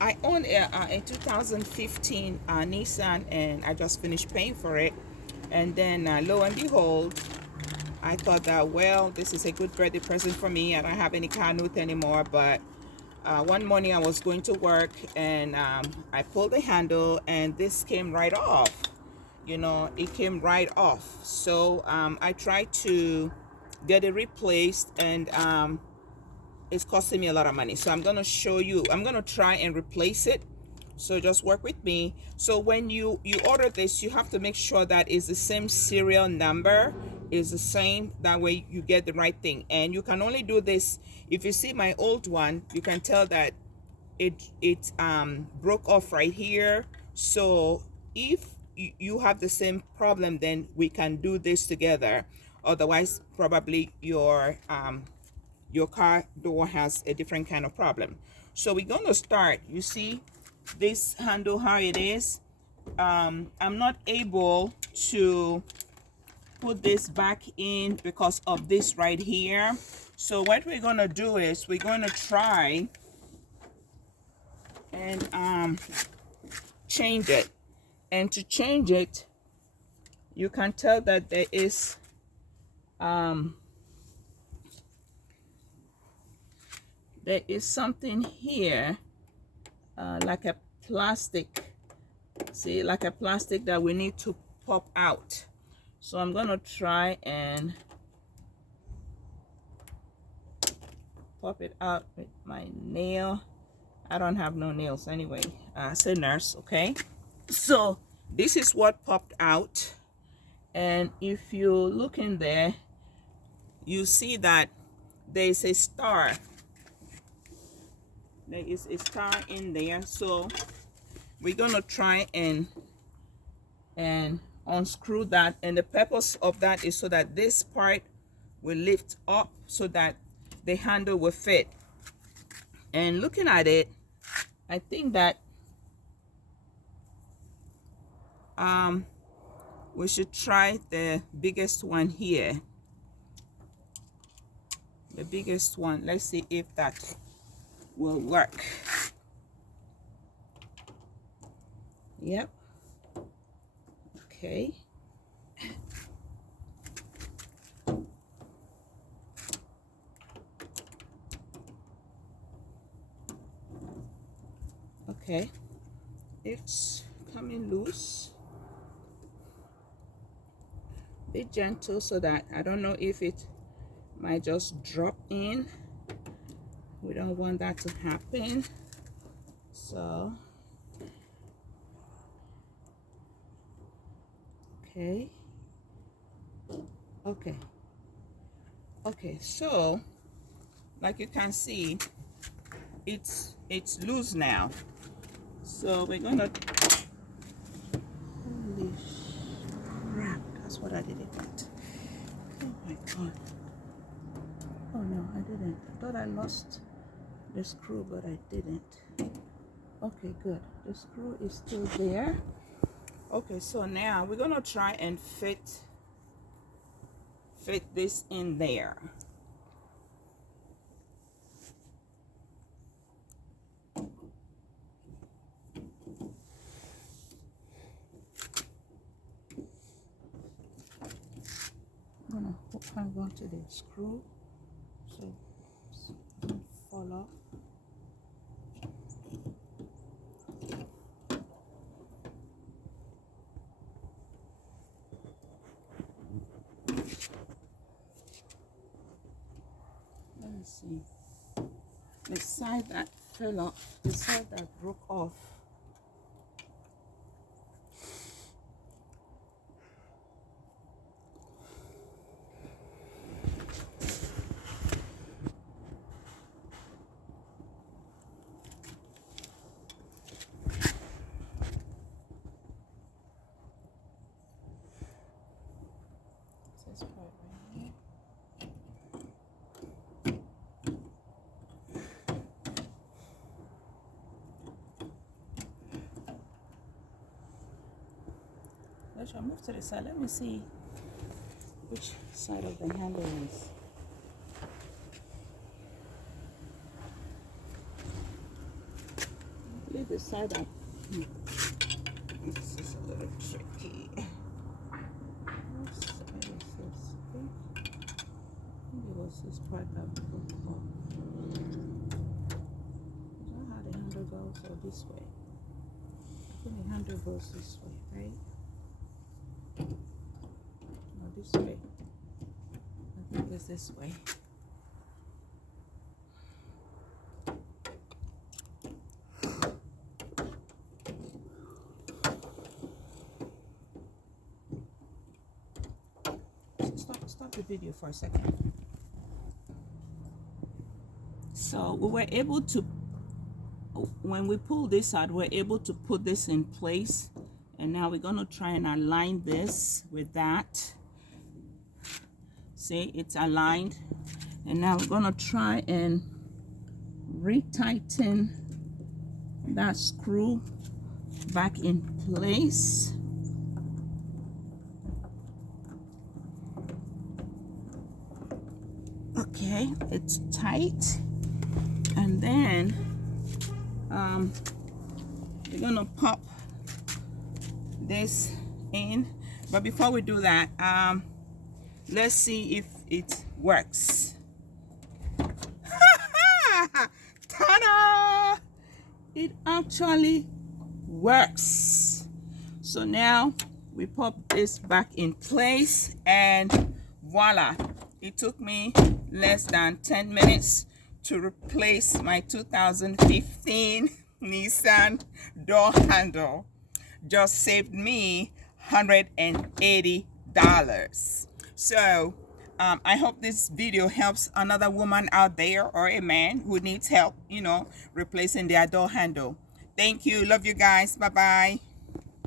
I own a 2015 Nissan, and I just finished paying for it. And then lo and behold, I thought that, well, this is a good birthday present for me. I don't have any car note anymore, but one morning I was going to work, and I pulled the handle and this came right off. You know, it came right off. So I tried to get it replaced, and it's costing me a lot of money. So I'm going to show you, I'm going to try and replace it. So just work with me. So when you order this, you have to make sure that it's the same serial number, is the same, that way you get the right thing. And you can only do this if you see my old one. You can tell that it broke off right here. So if you have the same problem, then we can do this together. Otherwise, probably your car door has a different kind of problem. So we're going to start. You see this handle, how it is. I'm not able to put this back in because of this right here. So what we're going to do is we're going to try and change it. And to change it, you can tell that there is something here, like a plastic. See, like a plastic that we need to pop out. So I'm gonna try and pop it out with my nail. I don't have no nails anyway. Say nurse, okay? So this is what popped out, and if you look in there, you see that there is a star. There is a star in there. So we're gonna try and unscrew that, and the purpose of that is so that this part will lift up so that the handle will fit. And looking at it, I think that we should try the biggest one here. The biggest one. Let's see if that will work. Yep. Okay. Okay. It's coming loose. Be gentle so that I don't know if it might just drop in. We don't want that to happen. So okay. Okay, so like you can see, it's loose now. So we're gonna, holy crap, that's what I didn't get. Oh my god. Oh no, I didn't. I thought I lost the screw, but I didn't. Okay, good. The screw is still there. Okay, so now we're gonna try and fit this in there. I'm gonna hang on to the screw so it doesn't fall off. Let me see. The side that fell off, the side that broke off. This part right here. Let's move to the side. Let me see which side of the handle is. the side up. This is a little tricky. What side is this? Maybe it was this part that we put up. Is that how the handle goes, or this way? I think the handle goes this way, right? No, this way. I think it's this way. Stop the video for a second. So we were able to, when we pull this out, we're able to put this in place. And now we're going to try and align this with that. See, it's aligned. And now we're going to try and retighten that screw back in place. Okay, it's tight. And then we're gonna pop this in, but before we do that, let's see if it works. Ta-da! It actually works. So now we pop this back in place, and voila, it took me less than 10 minutes to replace my 2015 Nissan door handle. Just saved me $180. So I hope this video helps another woman out there, or a man who needs help, you know, replacing their door handle. Thank you. Love you guys. Bye-bye.